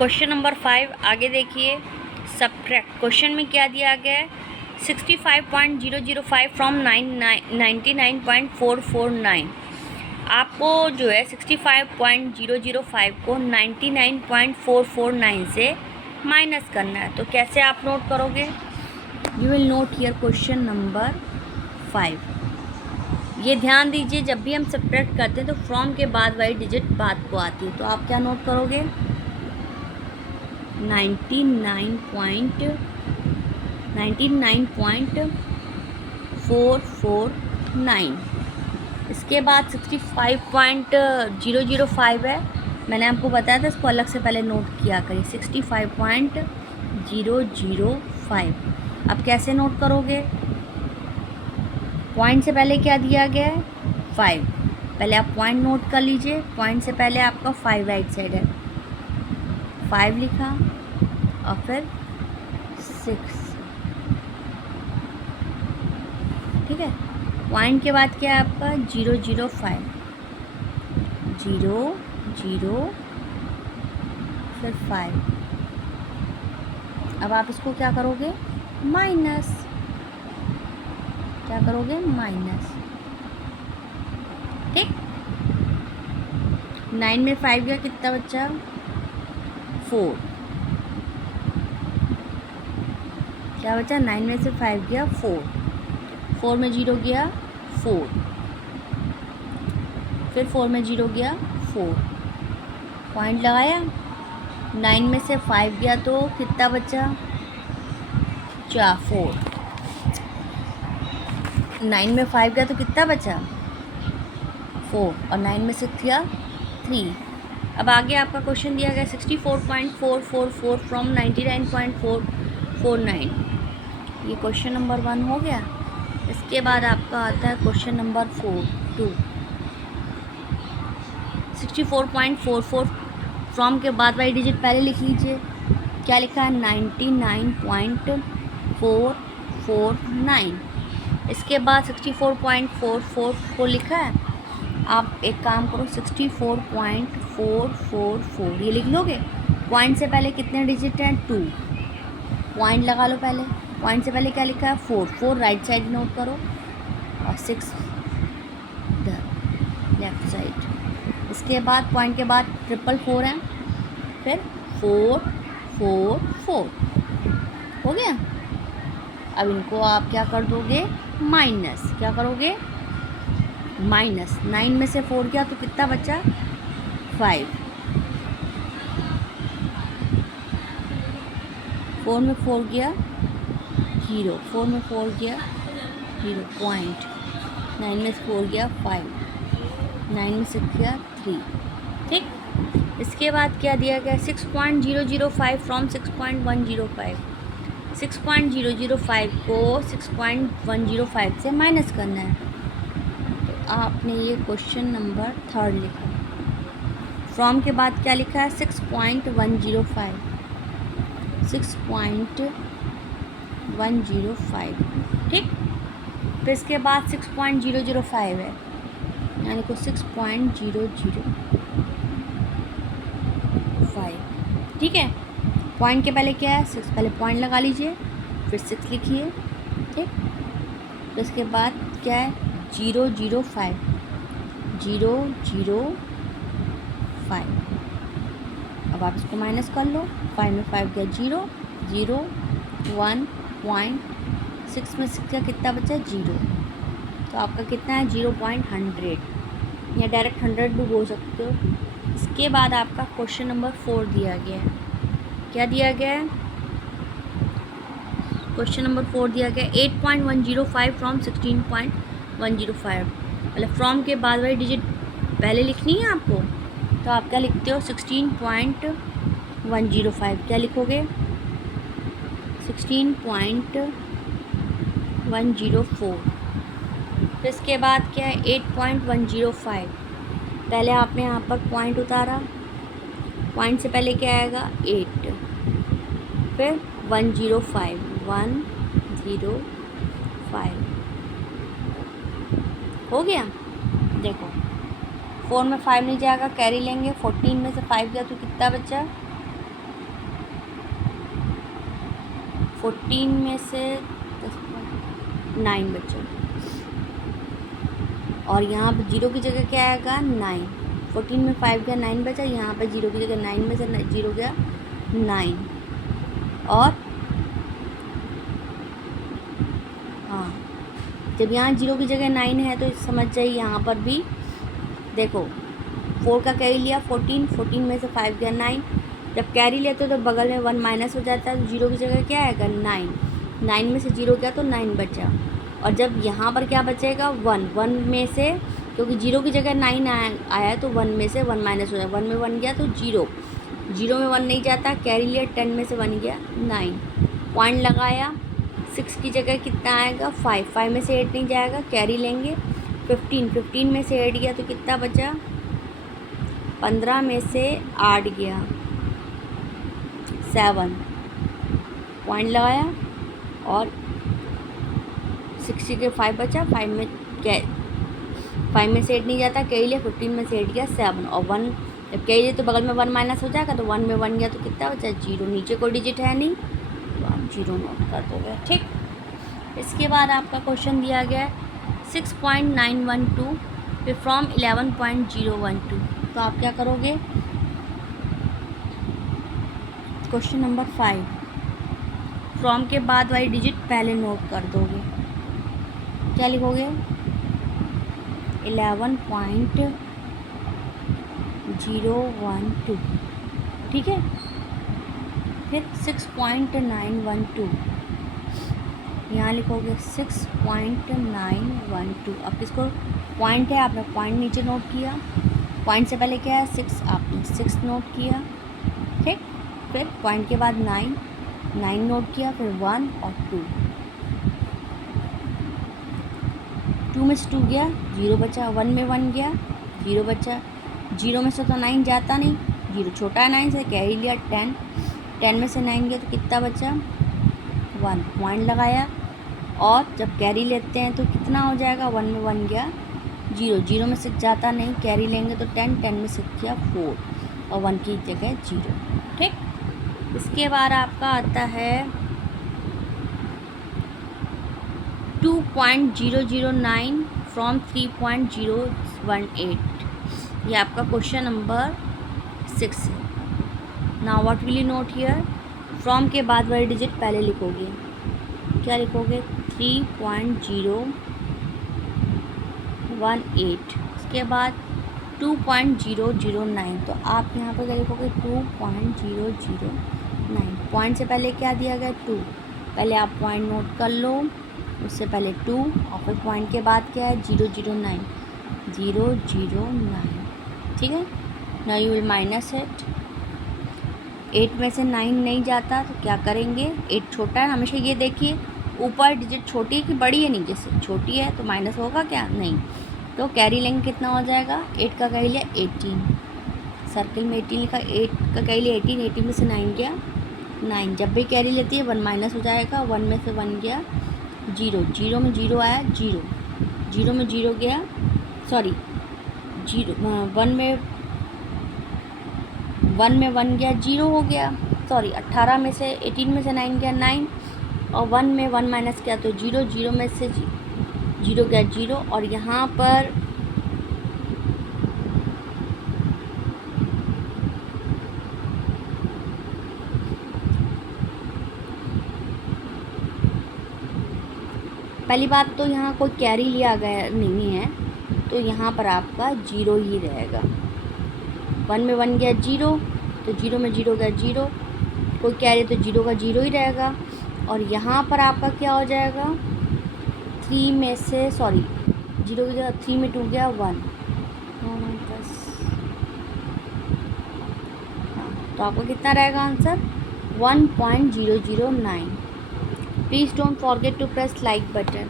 Question number 5 आगे देखिए। Subtract question में क्या दिया गया है 65.005 फ्रॉम 99.449। आपको जो है 65.005 को 99.449 से माइनस करना है। तो कैसे आप नोट करोगे? You will note here question number 5। ये ध्यान दीजिए, जब भी हम सब्ट्रैक्ट करते हैं तो फ्रॉम के बाद वही डिजिट बाद को आती है। तो आप क्या नोट करोगे? 99.449। इसके बाद 65.005 है, मैंने आपको बताया था, इसको अलग से पहले नोट किया करिए। 65.005 अब कैसे नोट करोगे? पॉइंट से पहले क्या दिया गया है? 5। पहले आप पॉइंट नोट कर लीजिए। पॉइंट से पहले आपका 5 राइट साइड है, 5 लिखा और फिर 6। ठीक है। पॉइंट के बाद क्या है आपका? 005, 0 0 फिर 5। अब आप इसको क्या करोगे? माइनस। क्या करोगे? माइनस। ठीक। 9 में 5 गया, कितना बचा? 4। क्या बचा? 9 में से 5 गया 4, 4 में 0 गया 4, फिर 4 में 0 गया 4। पॉइंट लगाया। 9 में से 5 गया तो कितना बचा? 4। 9 में 5 गया तो कितना बचा? 4 और 9 में 6 गया 3। अब आगे आपका क्वेश्चन दिया गया 64.444 फ्रॉम 99.449। ये क्वेश्चन नंबर 1 हो गया। इसके बाद आपका आता है क्वेश्चन नंबर 2। 64.44 फ्रॉम के बाद वाली डिजिट पहले लिख लीजिए। क्या लिखा है? 99.449। इसके बाद 64.444 लिखा है। आप एक काम करो, 64.444 ये लिख लोगे। पॉइंट से पहले कितने डिजिट हैं? 2। पॉइंट लगा लो पहले। पॉइंट से पहले क्या लिखा है? 4 राइट साइड नोट करो और 6 इधर लेफ्ट साइड। इसके बाद पॉइंट के बाद 444 है, फिर 444 हो गया। अब इनको आप क्या कर दोगे? माइनस। क्या करोगे? माइनस। 9 में से 4 गया तो कितना बचा? 5। 4 में 4 गया 0, 4 में 4 गया 0 पॉइंट। 9 में से 4 गया 5, 9 में 6 गया 3। ठीक। इसके बाद क्या दिया गया? 6.005 फ्रॉम 6.105। 6.005 को 6.105 से माइनस करना है। तो आपने ये क्वेश्चन नंबर 3 लिखा। फ्रॉम के बाद क्या लिखा है? 6.105, 6.105। ठीक। फिर इसके बाद 6.005 है, यानी कि 6.005। ठीक है। पॉइंट के पहले क्या है? 6। पहले पॉइंट लगा लीजिए, फिर 6 लिखिए। ठीक। फिर इसके बाद क्या है? 005, 005। अब आप इसको माइनस कर लो। 5 में 5 गया 0, 0 1 पॉइंट। 6 में 6 का कितना बचा? 0। तो आपका कितना है? 0.100 या डायरेक्ट 100 भी बोल सकते हो। इसके बाद आपका क्वेश्चन नंबर 4 दिया गया है। क्या दिया गया है? क्वेश्चन नंबर 4 दिया गया 8.105 फ्रॉम 16.105। मतलब फ्रॉम के बाद वाली डिजिट पहले लिखनी है आपको। तो आप क्या लिखते हो? 16.105। क्या लिखोगे? 16.104। फिर इसके बाद क्या है? 8.105। पहले आपने यहाँ पर पॉइंट उतारा। पॉइंट से पहले क्या आएगा? 8, फिर 105, 105 हो गया। देखो 4 में 5 नहीं जाएगा, कैरी लेंगे। 14 में से 5 गया तो कितना बचा? 14 में से 9 बचे, और यहाँ पे 0 की जगह क्या आएगा 9। 14 में 5 गया 9 बचा, यहाँ पे 0 की जगह 9 में से 0 गया 9। और हाँ, जब यहाँ 0 की जगह 9 है तो समझ जाइए यहाँ पर भी देखो 4 का कैरी लिया 14, 14 में से 5 गया 9। जब कैरी लेते हो तो बगल में 1 माइनस हो जाता है, तो 0 की जगह क्या आएगा 9। 9 में से 0 गया तो 9 बचा। और जब यहाँ पर क्या बचेगा 1, 1 में से, क्योंकि 0 की जगह 9 आया तो 1 में से 1 माइनस हो जाएगा, 1 में 1 गया तो 0, 0 में 1 नहीं जाता, कैरी लिया 10 में से 1 गया 9, पॉइंट लगाया। 6 की जगह कितना आएगा 5, 5 में से 8 नहीं जाएगा, कैरी लेंगे 15, 15 में से 8 गया तो कितना बचा 15 में से 8 गया 7, पॉइंट लगाया। और 60 के 5 बचा, 5 में से 8 नहीं जाता, कैरी लिया 15 में से 8 गया 7, और 1 जब कैरी लिया तो बगल में 1 माइनस हो जाएगा, तो 1 में 1 गया तो कितना बचा 0, नीचे कोई डिजिट है नहीं तो आप 0 नोट कर दोगे। ठीक, इसके बाद आपका क्वेश्चन दिया गया है 6.912 फिर फ्रॉम 11.012, तो आप क्या करोगे, क्वेश्चन नंबर 5 फ्रॉम के बाद वाली डिजिट पहले नोट कर दोगे। क्या लिखोगे 11.012, ठीक है। फिर 6.912 यहाँ लिखोगे 6.912। अब किसको पॉइंट है, आपने पॉइंट नीचे नोट किया, पॉइंट से पहले क्या है 6, आपने 6 नोट किया, ठीक। फिर पॉइंट के बाद 9 नोट किया, फिर 1 और 2 में से 2 गया 0 बचा, 1 में 1 गया 0 बचा, 0 में से तो 9 जाता नहीं, 0 छोटा है 9 से, कैरी लिया 10, 10 में से 9 गया तो कितना बचा 1, पॉइंट लगाया। और जब कैरी लेते हैं तो कितना हो जाएगा 1 में 1 गया 0, 0 में से जाता नहीं, कैरी लेंगे तो 10, 10 में से गया 4 और 1 की जगह 0, ठीक। इसके बाद आपका आता है 2.009 फ्रॉम 3.018, ये आपका क्वेश्चन नंबर 6 है। Now what will you note here, from के बाद वाली डिजिट पहले लिखोगे, क्या लिखोगे 3.018, उसके बाद 2.009, तो आप यहाँ पर क्या लिखोगे 2.009, पॉइंट से पहले क्या दिया गया 2, पहले आप पॉइंट नोट कर लो, उससे पहले 2 और फिर पॉइंट के बाद क्या है 009, ठीक है। Now you will minus it, 8 में से 9 नहीं जाता तो क्या करेंगे, 8 छोटा है, हमेशा ये देखिए ऊपर डिजिट छोटी है कि बड़ी है, नीचे से छोटी है तो माइनस होगा क्या, नहीं, तो कैरी लेंगे कितना हो जाएगा, 8 का कैरी लिया 18, सर्किल में 18 लिखा, 8 का कैरी लिया 18, 18 में से 9 गया 9, जब भी कैरी लेती है 1 माइनस हो जाएगा, 1 में से 1 गया 0, 0 में 0 आया 0, 0 में 0 गया, सॉरी 0, 1 में 1 गया 0 हो गया, सॉरी 18 में से 18 में से 9 गया 9, और 1 में 1 माइनस किया तो 0, 0 में से 0 गया 0, और यहाँ पर पहली बात तो यहाँ कोई कैरी लिया गया नहीं है, तो यहाँ पर आपका 0 ही रहेगा। 1 में 1 गया 0, तो 0 में 0 गया 0, कोई कैरी तो 0 का 0 ही रहेगा। और यहाँ पर आपका क्या हो जाएगा 3 में से, सॉरी 0 की जगह 3 में 2 गया 1, तो आपका कितना रहेगा answer 1.009। Please don't forget to press like button.